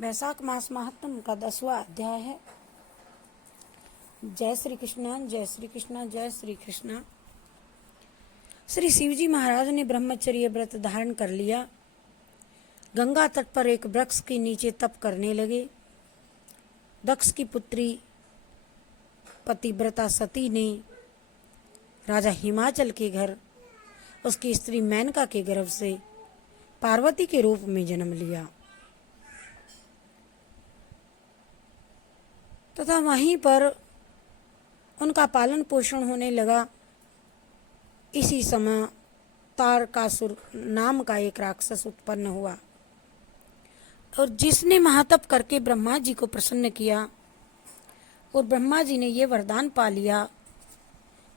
वैशाख मास महात्म का 10वां अध्याय है। जय श्री कृष्णा, जय श्री कृष्णा, जय श्री कृष्णा। श्री शिवजी महाराज ने ब्रह्मचर्य व्रत धारण कर लिया। गंगा तट पर एक वृक्ष के नीचे तप करने लगे। दक्ष की पुत्री पतिव्रता सती ने राजा हिमाचल के घर उसकी स्त्री मेनका के गर्भ से पार्वती के रूप में जन्म लिया तथा वहीं पर उनका पालन पोषण होने लगा। इसी समय तारकासुर नाम का एक राक्षस उत्पन्न हुआ और जिसने महातप करके ब्रह्मा जी को प्रसन्न किया। और ब्रह्मा जी ने यह वरदान पा लिया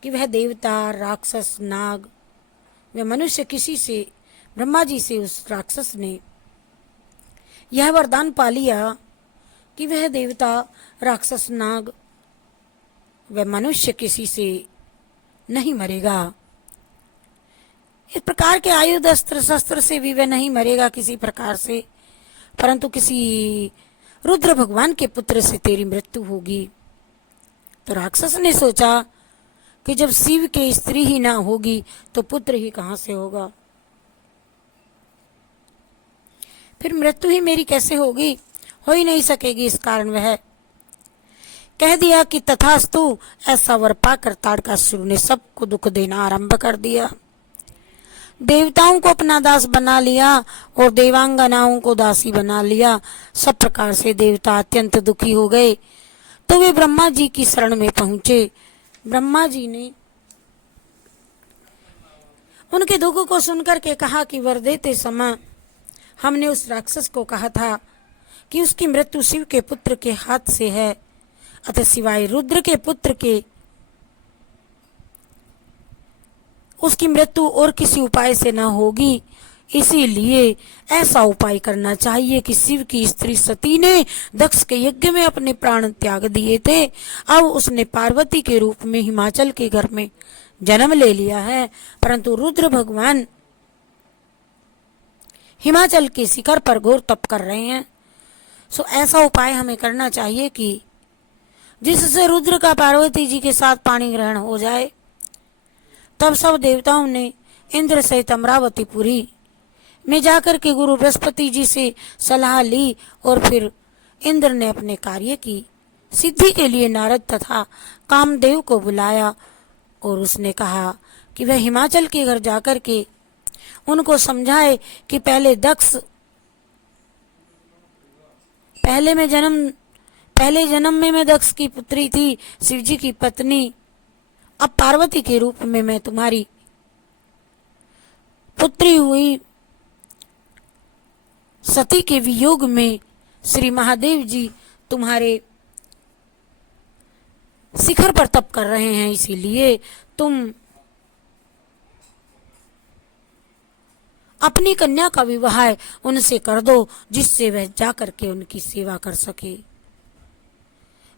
कि वह देवता, राक्षस, नाग व मनुष्य किसी से ब्रह्मा जी से उस राक्षस ने यह वरदान पा लिया कि वह देवता, राक्षस, नाग व मनुष्य किसी से नहीं मरेगा। इस प्रकार के आयुध, अस्त्र शस्त्र से भी वह नहीं मरेगा किसी प्रकार से, परंतु किसी रुद्र भगवान के पुत्र से तेरी मृत्यु होगी। तो राक्षस ने सोचा कि जब शिव के स्त्री ही ना होगी तो पुत्र ही कहां से होगा, फिर मृत्यु ही मेरी कैसे होगी, हो ही नहीं सकेगी। इस कारण वह कह दिया कि तथास्तु। ऐसा वर पाकर तारकासुर ने सबको दुख देना आरंभ कर दिया। देवताओं को अपना दास बना लिया और देवांगनाओं को दासी बना लिया। सब प्रकार से देवता अत्यंत दुखी हो गए तो वे ब्रह्मा जी की शरण में पहुंचे। ब्रह्मा जी ने उनके दुख को सुनकर के कहा कि वर देते समय हमने उस राक्षस को कहा था कि उसकी मृत्यु शिव के पुत्र के हाथ से है, अतः सिवाय रुद्र के पुत्र के उसकी मृत्यु और किसी उपाय से न होगी। इसीलिए ऐसा उपाय करना चाहिए कि शिव की स्त्री सती ने दक्ष के यज्ञ में अपने प्राण त्याग दिए थे, अब उसने पार्वती के रूप में हिमाचल के घर में जन्म ले लिया है, परंतु रुद्र भगवान हिमाचल के शिखर पर घोर तप कर रहे हैं। सो ऐसा उपाय हमें करना चाहिए कि जिससे रुद्र का पार्वती जी के साथ पाणी ग्रहण हो जाए। तब सब देवताओं ने इंद्र सहित अमरावतीपुरी में जाकर के गुरु बृहस्पति जी से सलाह ली और फिर इंद्र ने अपने कार्य की सिद्धि के लिए नारद तथा कामदेव को बुलाया और उसने कहा कि वह हिमाचल के घर जाकर के उनको समझाए कि पहले जन्म में मैं दक्ष की पुत्री थी, शिवजी की पत्नी। अब पार्वती के रूप में मैं तुम्हारी पुत्री हुई। सती के वियोग में श्री महादेव जी तुम्हारे शिखर पर तप कर रहे हैं, इसीलिए तुम अपनी कन्या का विवाह उनसे कर दो, जिससे वह जाकर के उनकी सेवा कर सके।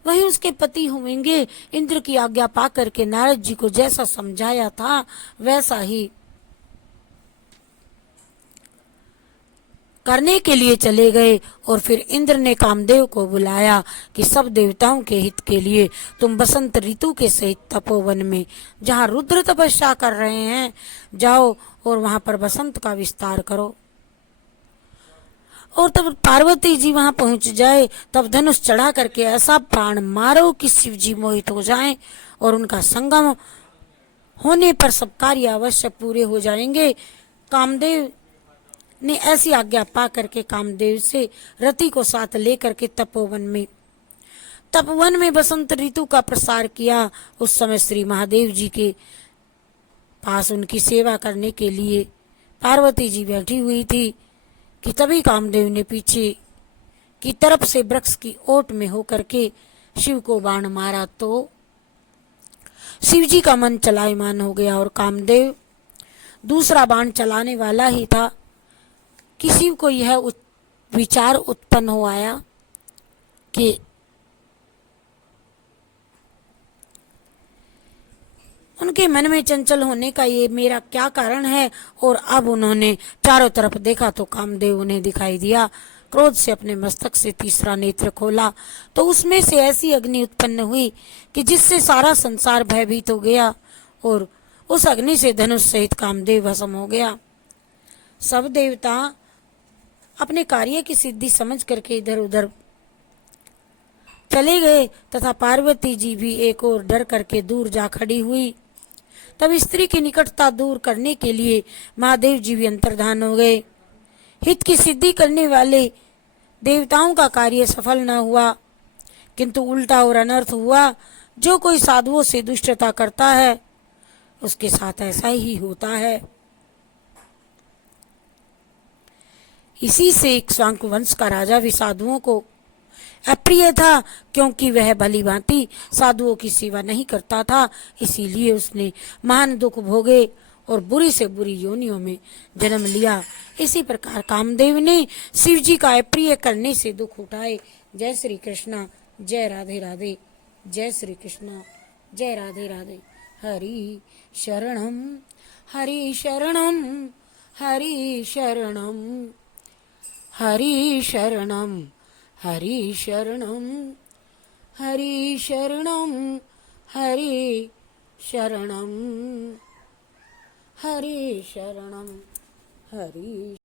वही उसके पति होंगे। इंद्र की आज्ञा पाकर के नारद जी को जैसा समझाया था वैसा ही करने के लिए चले गए। और फिर इंद्र ने कामदेव को बुलाया कि सब देवताओं के हित के लिए तुम बसंत ऋतु के सहित तपोवन में, जहाँ रुद्र तपस्या कर रहे हैं, जाओ और वहां पर बसंत का विस्तार करो। और तब पार्वती जी वहां पहुंच जाए, तब धनुष चढ़ा करके ऐसा प्राण मारो कि शिव जी मोहित हो जाएं और उनका संगम होने पर सब कार्य अवश्य पूरे हो जाएंगे। कामदेव ने ऐसी आज्ञा पा करके कामदेव से रति को साथ लेकर के तपोवन में बसंत ऋतु का प्रसार किया। उस समय श्री महादेव जी के पास उनकी सेवा करने के लिए पार्वती जी बैठी हुई थी कि तभी कामदेव ने पीछे की तरफ से वृक्ष की ओट में होकर के शिव को बाण मारा तो शिव जी का मन चलायमान हो गया और कामदेव दूसरा बाण चलाने वाला ही था कि शिव को यह विचार उत्पन्न हो आया कि उनके मन में चंचल होने का ये मेरा क्या कारण है। और अब उन्होंने चारों तरफ देखा तो कामदेव उन्हें दिखाई दिया। क्रोध से अपने मस्तक से तीसरा नेत्र खोला तो उसमें से ऐसी अग्नि उत्पन्न हुई कि जिससे सारा संसार भयभीत हो गया और उस अग्नि से धनुष सहित कामदेव भस्म हो गया। सब देवता अपने कार्य की सिद्धि समझ करके इधर उधर चले गए तथा पार्वती जी भी एक और डर करके दूर जा खड़ी हुई। तब स्त्री की निकटता दूर करने के लिए महादेव जी भी अंतर्धान हो गए। हित की सिद्धि करने वाले देवताओं का कार्य सफल न हुआ, किंतु उल्टा और अनर्थ हुआ। जो कोई साधुओं से दुष्टता करता है उसके साथ ऐसा ही होता है। इसी से इक्ष्वाकु वंश का राजा भी साधुओं को अप्रिय था, क्योंकि वह भली भांति साधुओं की सेवा नहीं करता था। इसीलिए उसने महान दुख भोगे और बुरी से बुरी योनियों में जन्म लिया। इसी प्रकार कामदेव ने शिव जी का अप्रिय करने से दुख उठाए। जय श्री कृष्णा, जय राधे राधे, जय श्री कृष्णा, जय राधे राधे। हरि शरणम हरि शरणम हरि शरणम हरि शरणम हरि शरणम हरि शरणम हरि शरणम हरि शरणम हरि